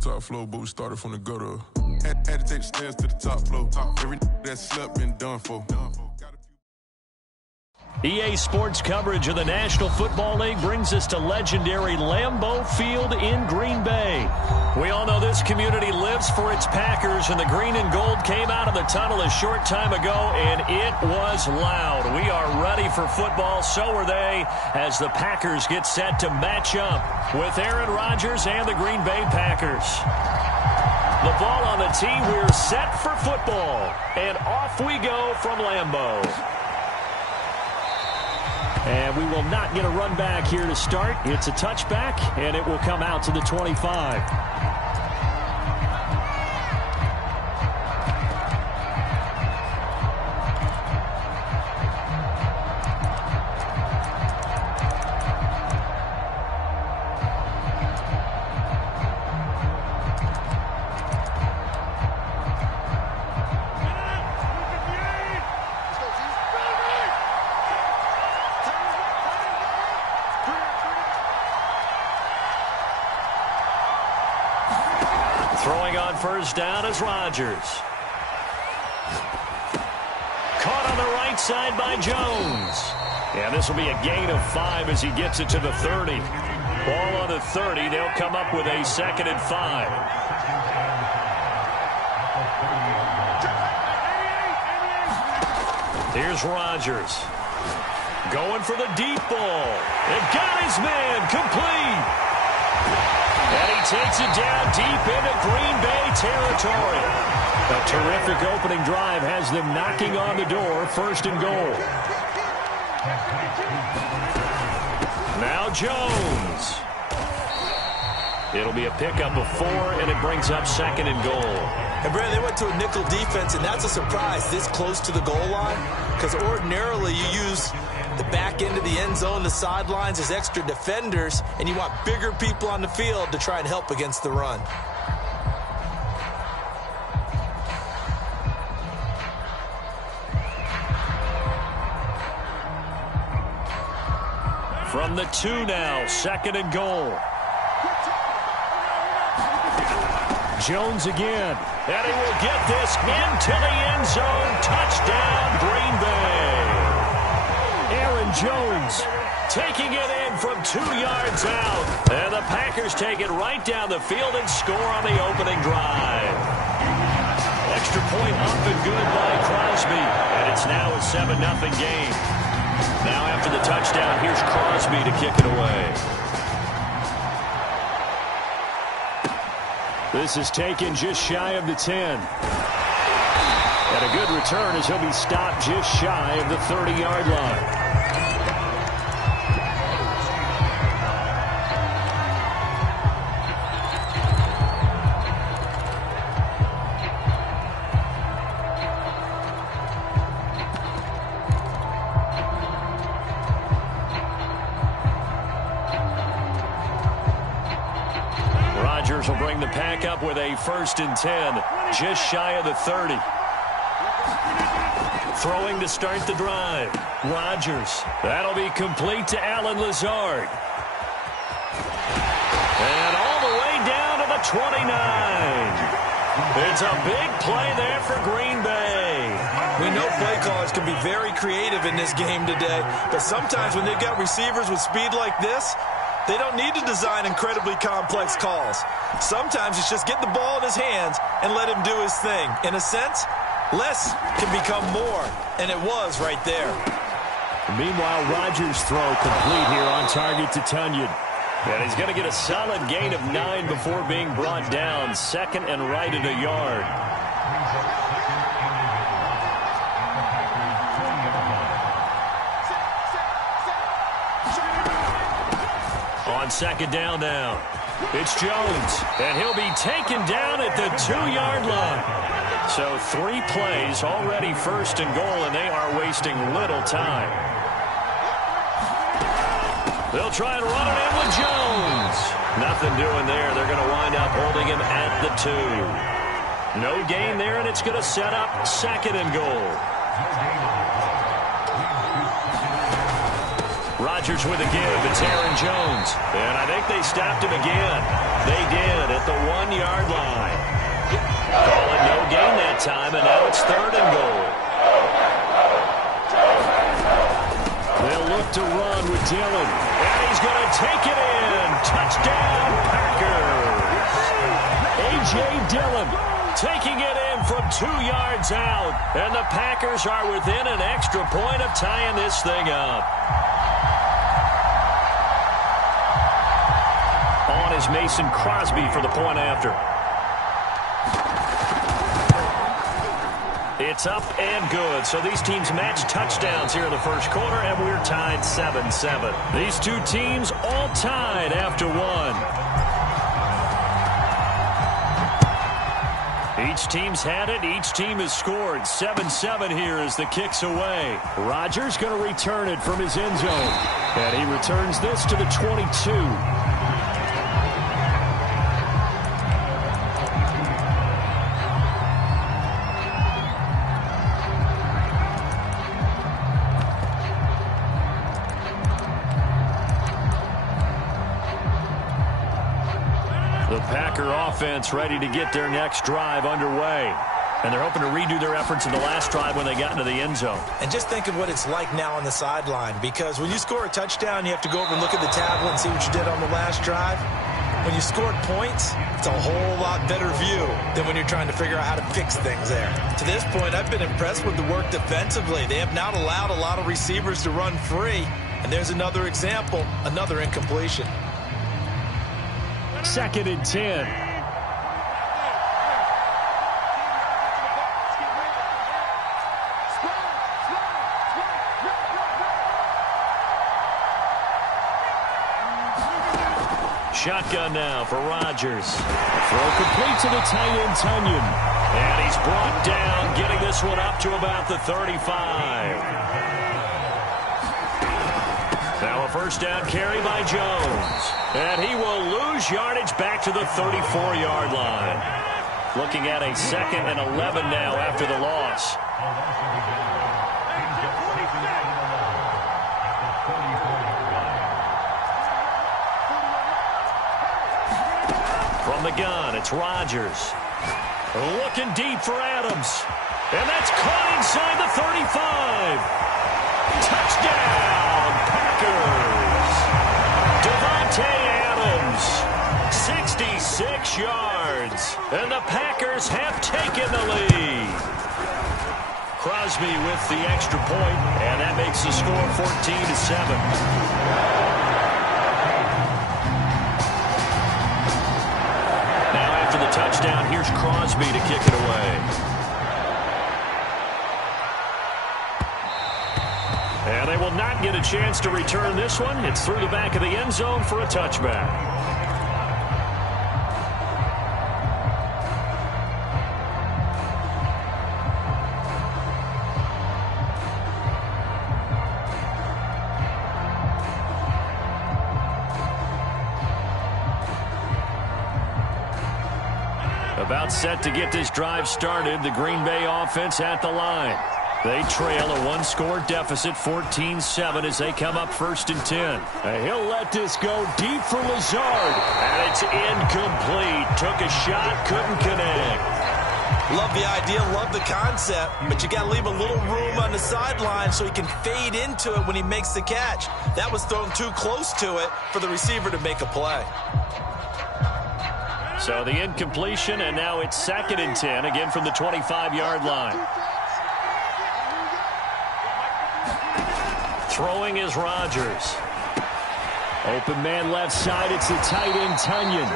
top floor, but we started from the gutter. Had to take the stairs to the top floor. Every that slept been done for. EA Sports coverage of the National Football League brings us to legendary Lambeau Field in Green Bay. We all know this community lives for its Packers, and the green and gold came out of the tunnel a short time ago, and it was loud. We are ready for football, so are they, as the Packers get set to match up with Aaron Rodgers and the Green Bay Packers. The ball on the tee, we're set for football, and off we go from Lambeau. And we will not get a run back here to start. It's a touchback, and it will come out to the 25. Throwing on first down is Rodgers. Caught on the right side by Jones. And this will be a gain of 5 as he gets it to the 30. Ball on the 30. They'll come up with a 2nd and 5. Here's Rodgers. Going for the deep ball. It got his man complete. And he takes it down deep into Green Bay territory. A terrific opening drive has them knocking on the door, 1st and goal. Now Jones. It'll be a pickup of 4, and it brings up 2nd and goal. And, Brad, they went to a nickel defense, and that's a surprise this close to the goal line, because ordinarily you use the back end of the end zone, the sidelines as extra defenders, and you want bigger people on the field to try and help against the run. From the 2 now, 2nd and goal. Jones again. And he will get this into the end zone. Touchdown, Green Bay. Aaron Jones taking it in from 2 yards out. And the Packers take it right down the field and score on the opening drive. Extra point up and good by Crosby. And it's now a 7-0 game. Now after the touchdown, here's Crosby to kick it away. This is taken just shy of the 10. And a good return as he'll be stopped just shy of the 30-yard line. Rodgers will bring the pack up with a 1st and 10, just shy of the 30. Throwing to start the drive. Rodgers. That'll be complete to Allen Lazard. And all the way down to the 29. It's a big play there for Green Bay. We know play callers can be very creative in this game today, but sometimes when they've got receivers with speed like this, they don't need to design incredibly complex calls. Sometimes it's just get the ball in his hands and let him do his thing. In a sense, less can become more, and it was right there. Meanwhile, Rodgers' throw complete here on target to Tunyon. And he's going to get a solid gain of 9 before being brought down. 2nd and right at a yard. On 2nd down now. It's Jones, and he'll be taken down at the 2-yard line. So 3 plays, already 1st and goal, and they are wasting little time. They'll try and run it in with Jones. Nothing doing there. They're going to wind up holding him at the 2. No gain there, and it's going to set up 2nd and goal. Rodgers with a give. It's Aaron Jones. And I think they stopped him again. They did at the 1-yard that time, and now it's 3rd and goal. They'll look to run with Dillon. And he's going to take it in. Touchdown, Packers. A.J. Dillon taking it in from 2 yards out. And the Packers are within an extra point of tying this thing up. On is Mason Crosby for the point after. It's up and good. So these teams match touchdowns here in the first quarter, and we're tied 7-7. These two teams all tied after one. Each team's had it. Each team has scored. 7-7 here as the kick's away. Rodgers going to return it from his end zone. And he returns this to the 22. Offense ready to get their next drive underway. And they're hoping to redo their efforts in the last drive when they got into the end zone. And just think of what it's like now on the sideline, because when you score a touchdown, you have to go over and look at the tablet and see what you did on the last drive. When you scored points, it's a whole lot better view than when you're trying to figure out how to fix things there. To this point, I've been impressed with the work defensively. They have not allowed a lot of receivers to run free. And there's another example, another incompletion. 2nd and 10. Shotgun now for Rodgers. Throw complete to the tight end, Tunyon. And he's brought down, getting this one up to about the 35. Now a first down carry by Jones. And he will lose yardage back to the 34-yard line. Looking at a 2nd and 11 now after the loss. From the gun, it's Rodgers. Looking deep for Adams. And that's caught inside the 35. Touchdown, Packers. Davante Adams, 66 yards. And the Packers have taken the lead. Crosby with the extra point, and that makes the score 14-7. Touchdown. Here's Crosby to kick it away. And they will not get a chance to return this one. It's through the back of the end zone for a touchback. About set to get this drive started. The Green Bay offense at the line. They trail a one-score deficit, 14-7, as they come up 1st and 10. And he'll let this go deep for Lazard. And it's incomplete. Took a shot, couldn't connect. Love the idea, love the concept, but you got to leave a little room on the sideline so he can fade into it when he makes the catch. That was thrown too close to it for the receiver to make a play. So the incompletion, and now it's 2nd and 10, again from the 25-yard line. Throwing is Rodgers. Open man left side, it's the tight end, Tunyon.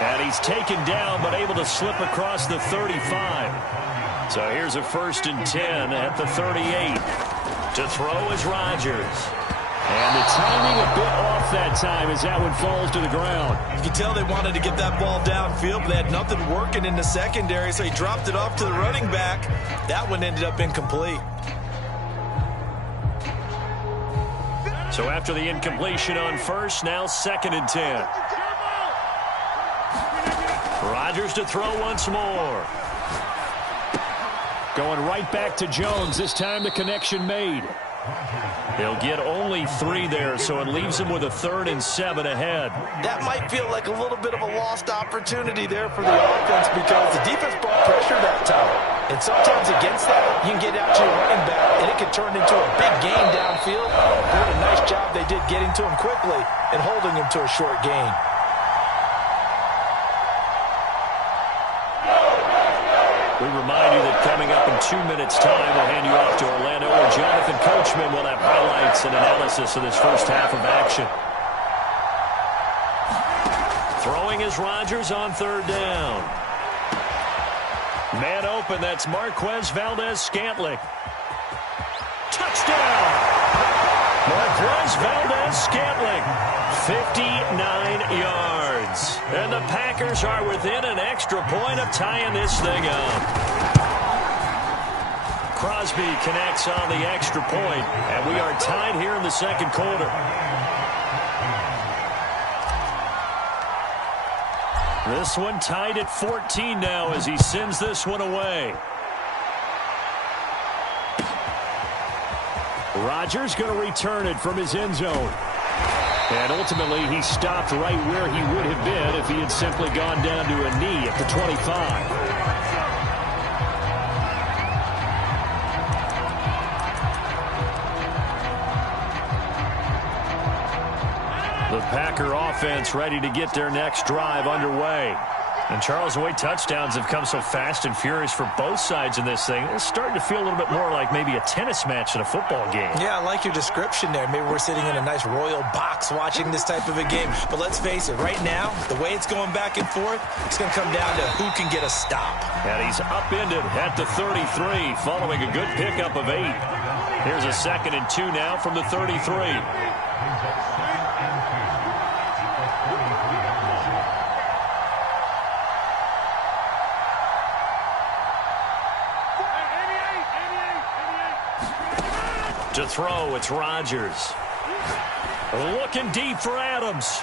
And he's taken down, but able to slip across the 35. So here's a 1st and 10 at the 38. To throw is Rodgers. And the timing a bit off that time as that one falls to the ground. You can tell they wanted to get that ball downfield, but they had nothing working in the secondary, so he dropped it off to the running back. That one ended up incomplete. So after the incompletion on 1st, now 2nd and 10. Rodgers to throw once more. Going right back to Jones. This time the connection made. He'll get only 3 there, so it leaves him with a 3rd and 7 ahead. That might feel like a little bit of a lost opportunity there for the offense because the defense brought pressure that time. And sometimes against that, you can get out to your running back, and it can turn into a big gain downfield. What a nice job they did getting to him quickly and holding him to a short gain. We remind you that coming up in 2 minutes' time, we'll hand you off to Orlando, where Jonathan Coachman will have highlights and analysis of this first half of action. Throwing is Rodgers on 3rd down. Man open, that's Marquez Valdes-Scantling. Touchdown! Marquez Valdes-Scantling, 59 yards. And the Packers are within an extra point of tying this thing up. Crosby connects on the extra point, and we are tied here in the second quarter. This one tied at 14 now as he sends this one away. Rodgers going to return it from his end zone. And ultimately, he stopped right where he would have been if he had simply gone down to a knee at the 25. The Packer offense ready to get their next drive underway. And Charles, the way touchdowns have come so fast and furious for both sides in this thing, it's starting to feel a little bit more like maybe a tennis match in a football game. Yeah, I like your description there. Maybe we're sitting in a nice royal box watching this type of a game. But let's face it, right now, the way it's going back and forth, it's going to come down to who can get a stop. And he's upended at the 33 following a good pickup of 8. Here's a 2nd and 2 now from the 33. To throw, it's Rodgers. Looking deep for Adams.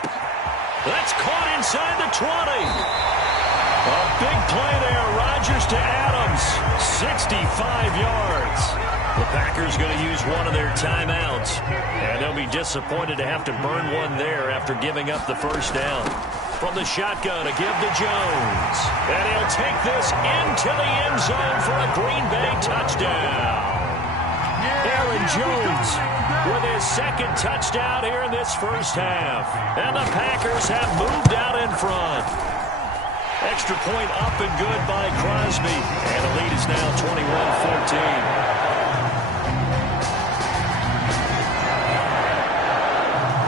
That's caught inside the 20. A big play there. Rodgers to Adams. 65 yards. The Packers going to use one of their timeouts. And they'll be disappointed to have to burn one there after giving up the first down. From the shotgun to give to Jones. And he'll take this into the end zone for a Green Bay touchdown. Aaron Jones with his 2nd touchdown here in this first half. And the Packers have moved out in front. Extra point up and good by Crosby. And the lead is now 21-14.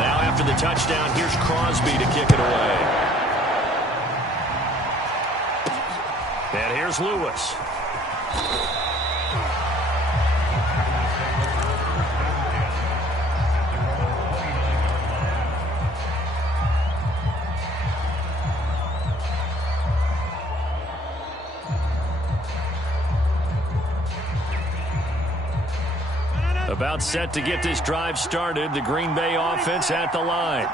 Now after the touchdown, here's Crosby to kick it away. And here's Lewis. About set to get this drive started. The Green Bay offense at the line.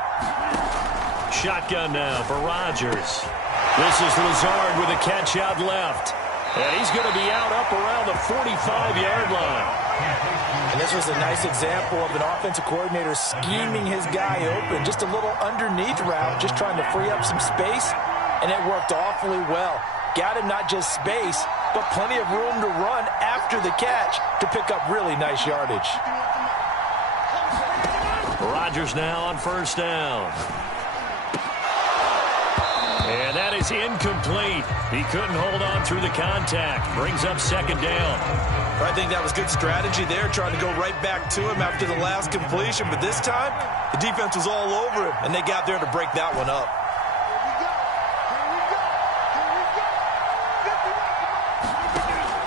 Shotgun now for Rodgers. This is Lazard with a catch out left. And he's going to be out up around the 45-yard line. And this was a nice example of an offensive coordinator scheming his guy open. Just a little underneath route, just trying to free up some space. And it worked awfully well. Got him not just space, but plenty of room to run after the catch to pick up really nice yardage. Rodgers now on 1st down. And that is incomplete. He couldn't hold on through the contact. Brings up 2nd down. I think that was good strategy there, trying to go right back to him after the last completion. But this time, the defense was all over him, and they got there to break that one up.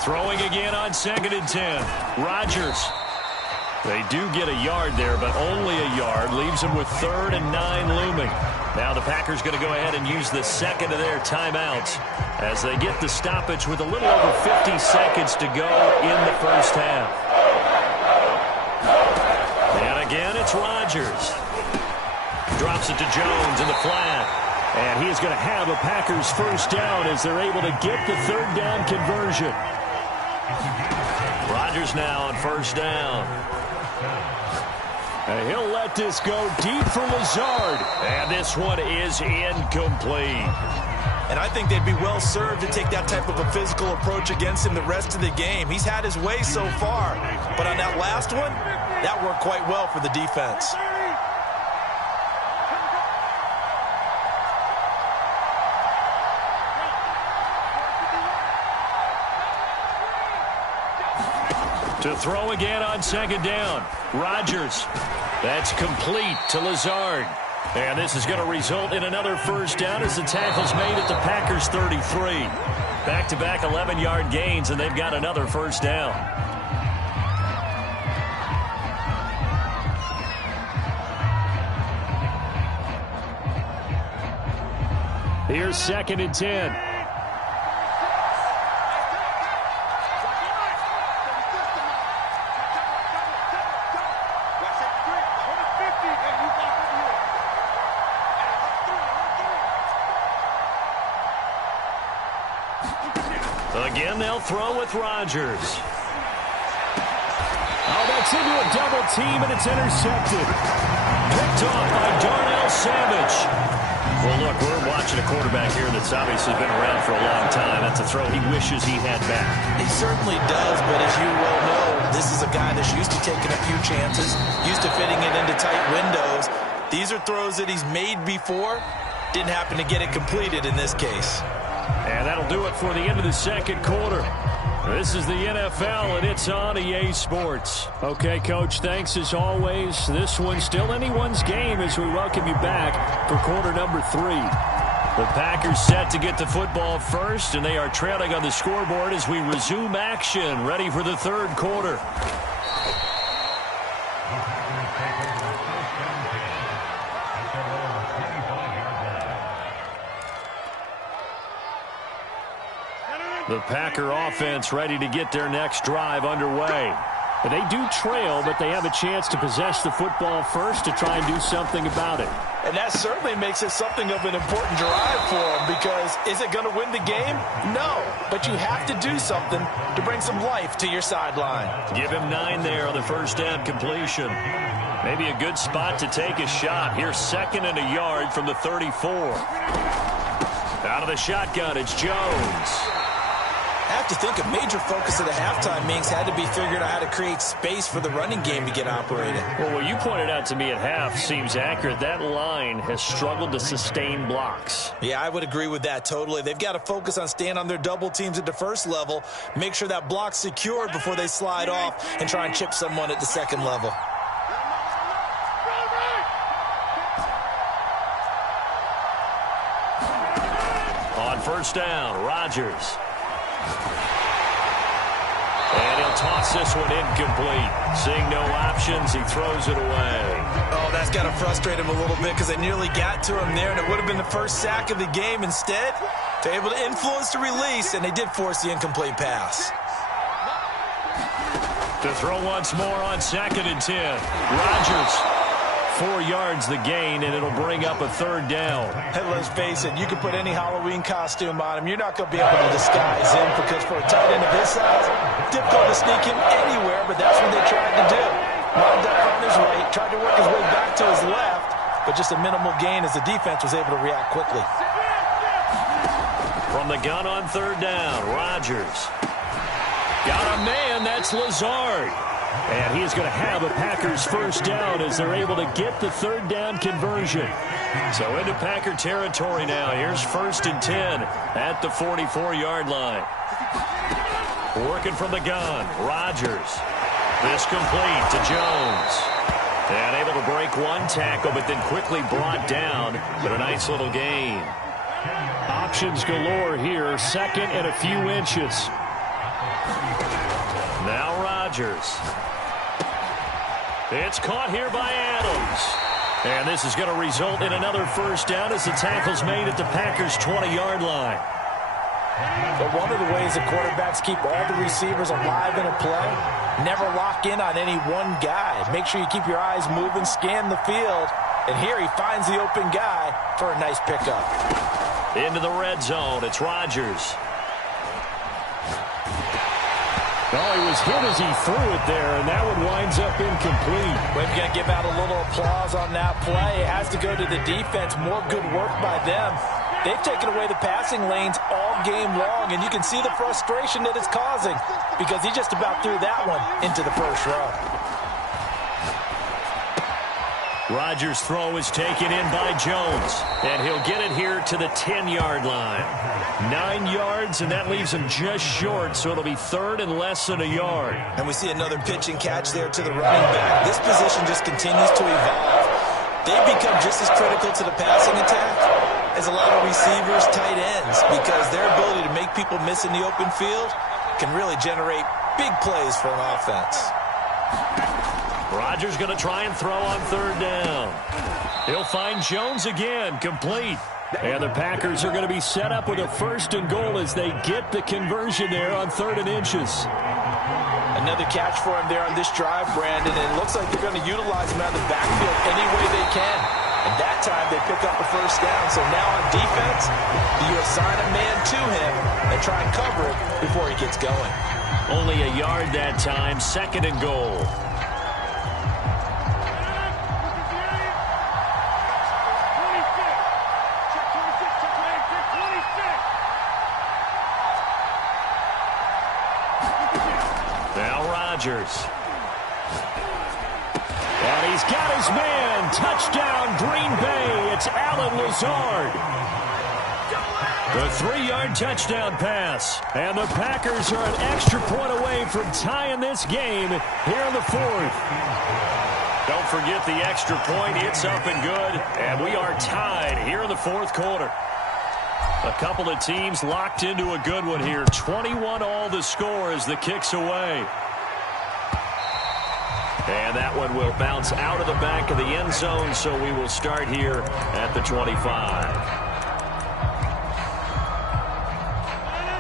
Throwing again on 2nd and 10. Rodgers. They do get a yard there, but only a yard. Leaves them with 3rd and 9 looming. Now the Packers going to go ahead and use the 2nd of their timeouts as they get the stoppage with a little over 50 seconds to go in the first half. And again, it's Rodgers. Drops it to Jones in the flat. And he is going to have a Packers first down as they're able to get the 3rd down conversion. Rodgers now on 1st down. And he'll let this go deep for Lazard. And this one is incomplete. And I think they'd be well served to take that type of a physical approach against him the rest of the game. He's had his way so far. But on that last one, that worked quite well for the defense. To throw again on second down. Rodgers. That's complete to Lazard. And this is going to result in another first down as the tackle's made at the Packers 33. Back-to-back 11-yard gains, and they've got another first down. Here's 2nd and 10. Again, they'll throw with Rodgers. Oh, that's into a double team, and it's intercepted. Picked off by Darnell Savage. Well, look, we're watching a quarterback here that's obviously been around for a long time. That's a throw he wishes he had back. He certainly does, but as you well know, this is a guy that's used to taking a few chances, used to fitting it into tight windows. These are throws that he's made before. Didn't happen to get it completed in this case. And that'll do it for the end of the second quarter. This is the NFL, and it's on EA Sports. Okay, Coach, thanks as always. This one's still anyone's game as we welcome you back for quarter number 3. The Packers set to get the football first, and they are trailing on the scoreboard as we resume action, ready for the third quarter. The Packer offense ready to get their next drive underway. They do trail, but they have a chance to possess the football first to try and do something about it. And that certainly makes it something of an important drive for them, because is it going to win the game? No, but you have to do something to bring some life to your sideline. Give him 9 there on the first down completion. Maybe a good spot to take a shot. Here's 2nd and a yard from the 34. Out of the shotgun, it's Jones. I have to think a major focus of the halftime meetings had to be figuring out how to create space for the running game to get operating. Well, what you pointed out to me at half seems accurate. That line has struggled to sustain blocks. Yeah, I would agree with that totally. They've got to focus on staying on their double teams at the first level, make sure that block's secured before they slide off and try and chip someone at the second level. On first down, Rodgers. And he'll toss this one incomplete. Seeing no options, he throws it away. Oh, that's got to frustrate him a little bit because they nearly got to him there, and it would have been the first sack of the game. Instead, they're able to influence the release, and they did force the incomplete pass. To throw once more on 2nd and 10. Rodgers. 4 yards the gain, and it'll bring up a 3rd down. Hey, let's face it, you can put any Halloween costume on him. You're not going to be able to disguise him, because for a tight end of his size, difficult to sneak him anywhere, but that's what they tried to do. Lined up on his right, tried to work his way back to his left, but just a minimal gain as the defense was able to react quickly. From the gun on 3rd down, Rodgers. Got a man, that's Lazard. And he is going to have a Packers first down as they're able to get the 3rd down conversion. So into Packer territory now. Here's 1st and 10 at the 44-yard line. Working from the gun, Rodgers. This complete to Jones. And able to break one tackle, but then quickly brought down. But a nice little gain. Options galore here. 2nd and a few inches. Now Rodgers. It's caught here by Adams. And this is going to result in another first down as the tackle's made at the Packers' 20-yard line. But one of the ways that quarterbacks keep all the receivers alive in a play, never lock in on any one guy. Make sure you keep your eyes moving, scan the field. And here he finds the open guy for a nice pickup. Into the red zone, it's Rodgers. Oh, he was hit as he threw it there, and that one winds up incomplete. We're going to give out a little applause on that play. It has to go to the defense. More good work by them. They've taken away the passing lanes all game long, and you can see the frustration that it's causing because he just about threw that one into the first row. Rodgers' throw is taken in by Jones, and he'll get it here to the 10-yard line. 9 yards, and that leaves him just short, so it'll be third and less than a yard. And we see another pitch and catch there to the running back. This position just continues to evolve. They've become just as critical to the passing attack as a lot of receivers, tight ends, because their ability to make people miss in the open field can really generate big plays for an offense. Rodgers going to try and throw on third down. He'll find Jones again, complete. And the Packers are going to be set up with a first and goal as they get the conversion there on 3rd and inches. Another catch for him there on this drive, Brandon, and it looks like they're going to utilize him out of the backfield any way they can. And that time they pick up the first down. So now on defense, you assign a man to him and try and cover it before he gets going. Only a yard that time, 2nd and goal. Rodgers. And he's got his man. Touchdown, Green Bay. It's Allen Lazard. The 3-yard touchdown pass. And the Packers are an extra point away from tying this game here in the 4th. Don't forget the extra point. It's up and good. And we are tied here in the 4th quarter. A couple of teams locked into a good one here. 21 all the score as the kick's away. And that one will bounce out of the back of the end zone, so we will start here at the 25.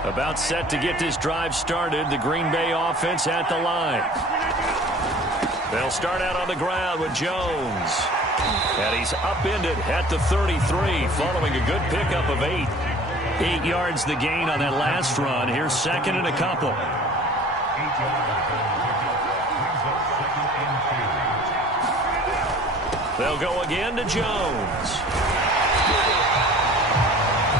About set to get this drive started, the Green Bay offense at the line. They'll start out on the ground with Jones. And he's upended at the 33, following a good pickup of 8. 8 yards the gain on that last run. Here's 2nd and a couple. They'll go again to Jones.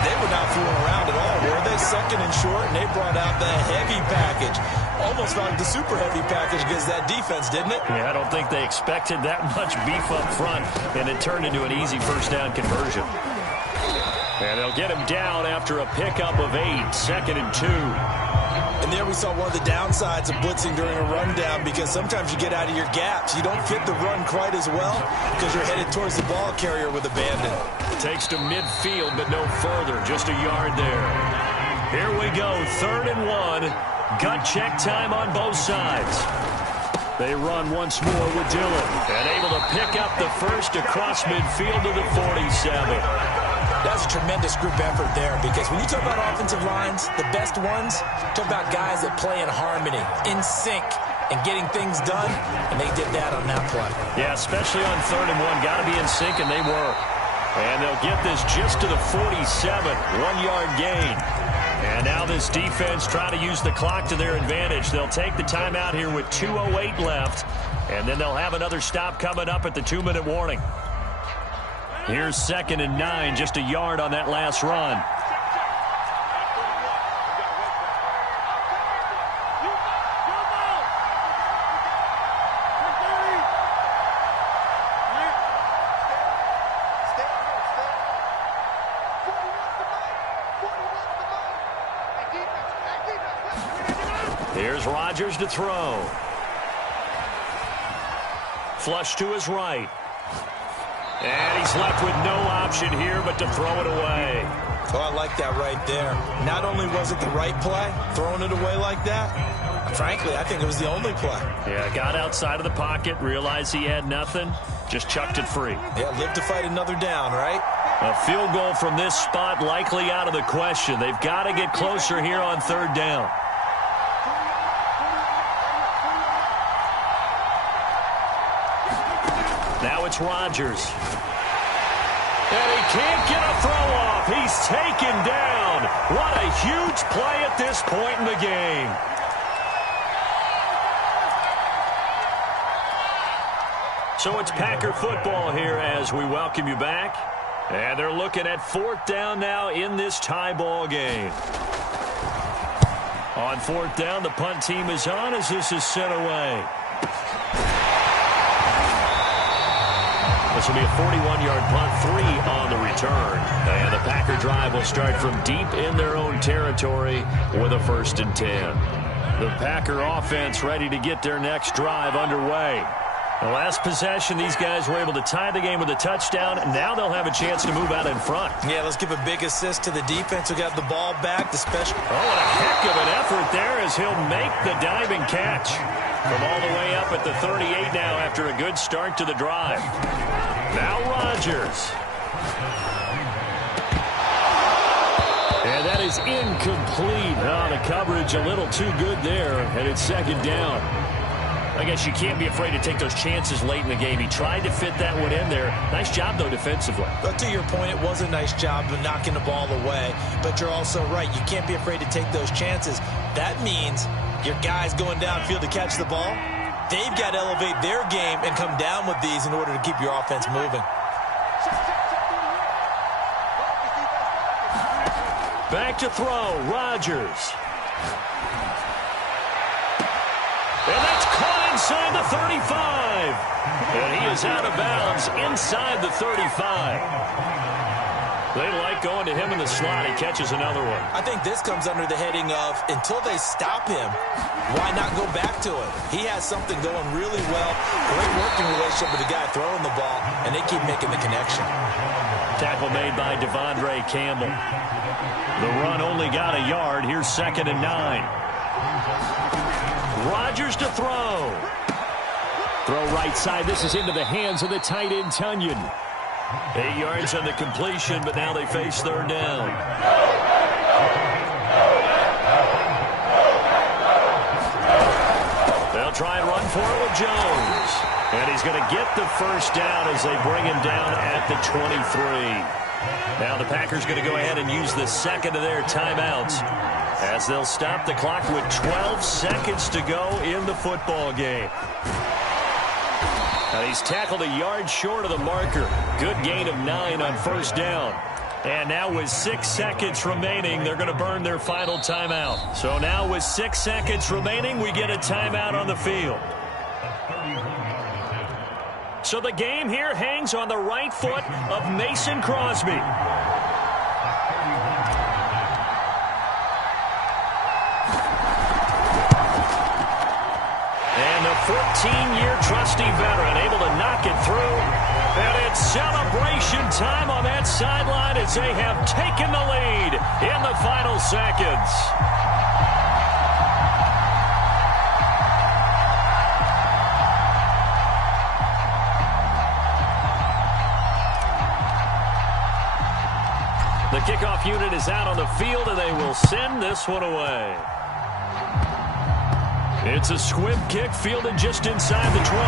They were not fooling around at all, were they? 2nd and short, and they brought out the heavy package. Almost like the super heavy package against that defense, didn't it? Yeah, I don't think they expected that much beef up front, and it turned into an easy first down conversion. And they'll get him down after a pickup of 8, 2nd and 2. And there we saw one of the downsides of blitzing during a rundown, because sometimes you get out of your gaps. You don't fit the run quite as well because you're headed towards the ball carrier with abandon. Takes to midfield, but no further. Just a yard there. Here we go, 3rd and 1. Gut check time on both sides. They run once more with Dillon. And able to pick up the first across midfield to the 47. That's a tremendous group effort there, because when you talk about offensive lines, the best ones, talk about guys that play in harmony, in sync, and getting things done, and they did that on that play. Yeah, especially on 3rd and 1. Got to be in sync, and they were. And they'll get this just to the 47, 1-yard gain. And now this defense trying to use the clock to their advantage. They'll take the timeout here with 2:08 left, and then they'll have another stop coming up at the 2-minute warning. Here's 2nd and 9, just a yard on that last run. Here's Rodgers to throw. Flush to his right. And he's left with no option here but to throw it away. Oh, I like that right there. Not only was it the right play, throwing it away like that, frankly, I think it was the only play. Yeah, got outside of the pocket, realized he had nothing, just chucked it free. Yeah, live to fight another down, right? A field goal from this spot likely out of the question. They've got to get closer here on 3rd down. Now it's Rodgers. And he can't get a throw off. He's taken down. What a huge play at this point in the game. So it's Packer football here as we welcome you back. And they're looking at 4th down now in this tie ball game. On 4th down, the punt team is on as this is sent away. This will be a 41-yard punt, 3 on the return. And the Packer drive will start from deep in their own territory with a 1st and 10. The Packer offense ready to get their next drive underway. The last possession, these guys were able to tie the game with a touchdown. Now they'll have a chance to move out in front. Yeah, let's give a big assist to the defense who got the ball back. The special. Oh, and a heck of an effort there as he'll make the diving catch. From all the way up at the 38 now after a good start to the drive. Now Rodgers. And that is incomplete. Oh, the coverage a little too good there, and it's 2nd down. I guess you can't be afraid to take those chances late in the game. He tried to fit that one in there. Nice job, though, defensively. But to your point, it was a nice job of knocking the ball away. But you're also right. You can't be afraid to take those chances. That means your guys going downfield to catch the ball, they've got to elevate their game and come down with these in order to keep your offense moving. Back to throw, Rodgers. And that's caught inside the 35. And he is out of bounds inside the 35. They like going to him in the slot. He catches another one. I think this comes under the heading of until they stop him, why not go back to it? He has something going really well. Great working relationship with the guy throwing the ball, and they keep making the connection. Tackle made by Devondre Campbell. The run only got a yard. Here's 2nd and 9. Rodgers to throw. Throw right side. This is into the hands of the tight end, Tunyon. 8 yards on the completion, but now they face 3rd down. They'll try and run for it with Jones. And he's going to get the 1st down as they bring him down at the 23. Now the Packers going to go ahead and use the 2nd of their timeouts as they'll stop the clock with 12 seconds to go in the football game. Now he's tackled a yard short of the marker. Good gain of 9 on 1st down. And now with 6 seconds remaining, they're going to burn their final timeout. So now with 6 seconds remaining, we get a timeout on the field. So the game here hangs on the right foot of Mason Crosby. And the 14-year trusty veteran able to knock it through. And it's celebration time on that sideline as they have taken the lead in the final seconds. The kickoff unit is out on the field, and they will send this one away. It's a squib kick fielded just inside the 20.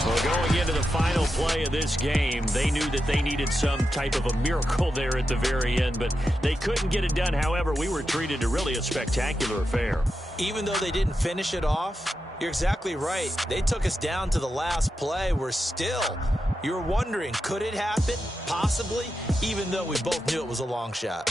So going into the final play of this game, they knew that they needed some type of a miracle there at the very end, but they couldn't get it done. However, we were treated to really a spectacular affair. Even though they didn't finish it off, you're exactly right. They took us down to the last play. We're still, you were wondering, could it happen? Possibly, even though we both knew it was a long shot.